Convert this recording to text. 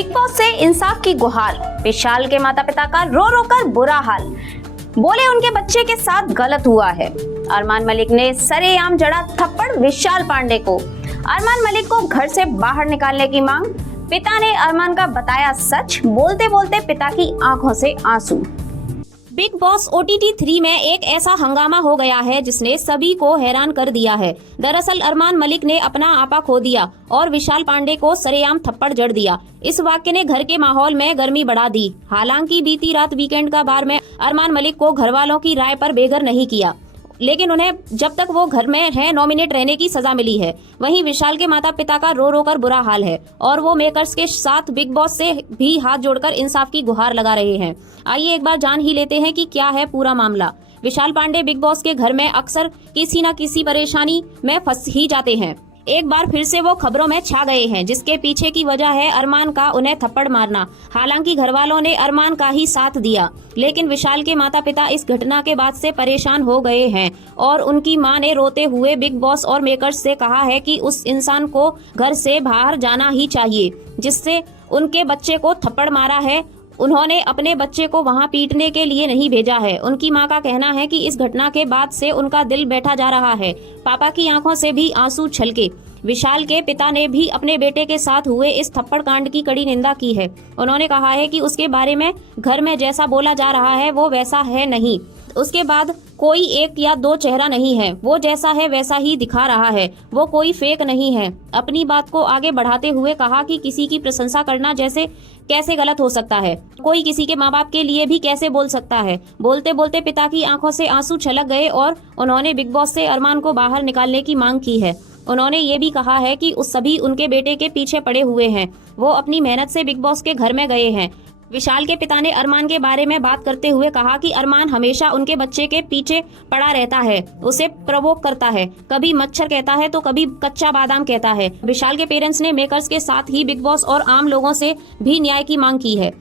Big boss से इंसाफ की गुहार। विशाल के माता पिता का रो रो कर बुरा हाल। बोले उनके बच्चे के साथ गलत हुआ है। अरमान मलिक ने सरेआम जड़ा थप्पड़ विशाल पांडे को। अरमान मलिक को घर से बाहर निकालने की मांग। पिता ने अरमान का बताया सच। बोलते बोलते पिता की आंखों से आंसू। बिग बॉस OTT 3 में एक ऐसा हंगामा हो गया है जिसने सभी को हैरान कर दिया है। दरअसल अरमान मलिक ने अपना आपा खो दिया और विशाल पांडे को सरेआम थप्पड़ जड़ दिया। इस वाक्य ने घर के माहौल में गर्मी बढ़ा दी। हालांकि बीती रात वीकेंड का बार में अरमान मलिक को घर वालों की राय पर बेघर नहीं किया, लेकिन उन्हें जब तक वो घर में है नॉमिनेट रहने की सजा मिली है। वहीं विशाल के माता पिता का रो रो कर बुरा हाल है और वो मेकर्स के साथ बिग बॉस से भी हाथ जोड़कर इंसाफ की गुहार लगा रहे हैं। आइए एक बार जान ही लेते हैं कि क्या है पूरा मामला। विशाल पांडे बिग बॉस के घर में अक्सर किसी न किसी परेशानी में फंस ही जाते हैं। एक बार फिर से वो खबरों में छा गए हैं, जिसके पीछे की वजह है अरमान का उन्हें थप्पड़ मारना। हालांकि घर वालों ने अरमान का ही साथ दिया, लेकिन विशाल के माता पिता इस घटना के बाद से परेशान हो गए हैं और उनकी मां ने रोते हुए बिग बॉस और मेकर्स से कहा है कि उस इंसान को घर से बाहर जाना ही चाहिए जिससे उनके बच्चे को थप्पड़ मारा है। उन्होंने अपने बच्चे को वहां पीटने के लिए नहीं भेजा है। उनकी मां का कहना है कि इस घटना के बाद से उनका दिल बैठा जा रहा है। पापा की आंखों से भी आंसू छलके। विशाल के पिता ने भी अपने बेटे के साथ हुए इस थप्पड़ कांड की कड़ी निंदा की है। उन्होंने कहा है कि उसके बारे में घर में जैसा बोला जा रहा है वो वैसा है नहीं। उसके बाद कोई एक या दो चेहरा नहीं है, वो जैसा है वैसा ही दिखा रहा है, वो कोई फेक नहीं है। अपनी बात को आगे बढ़ाते हुए कहा कि किसी की प्रशंसा करना जैसे कैसे गलत हो सकता है, कोई किसी के माँ बाप के लिए भी कैसे बोल सकता है। बोलते बोलते पिता की आंखों से आंसू छलक गए और उन्होंने बिग बॉस से अरमान को बाहर निकालने की मांग की है। उन्होंने ये भी कहा है कि उस सभी उनके बेटे के पीछे पड़े हुए हैं, वो अपनी मेहनत से बिग बॉस के घर में गए हैं। विशाल के पिता ने अरमान के बारे में बात करते हुए कहा कि अरमान हमेशा उनके बच्चे के पीछे पड़ा रहता है, उसे प्रवोक करता है, कभी मच्छर कहता है तो कभी कच्चा बादाम कहता है। विशाल के पेरेंट्स ने मेकर्स के साथ ही बिग बॉस और आम लोगों से भी न्याय की मांग की है।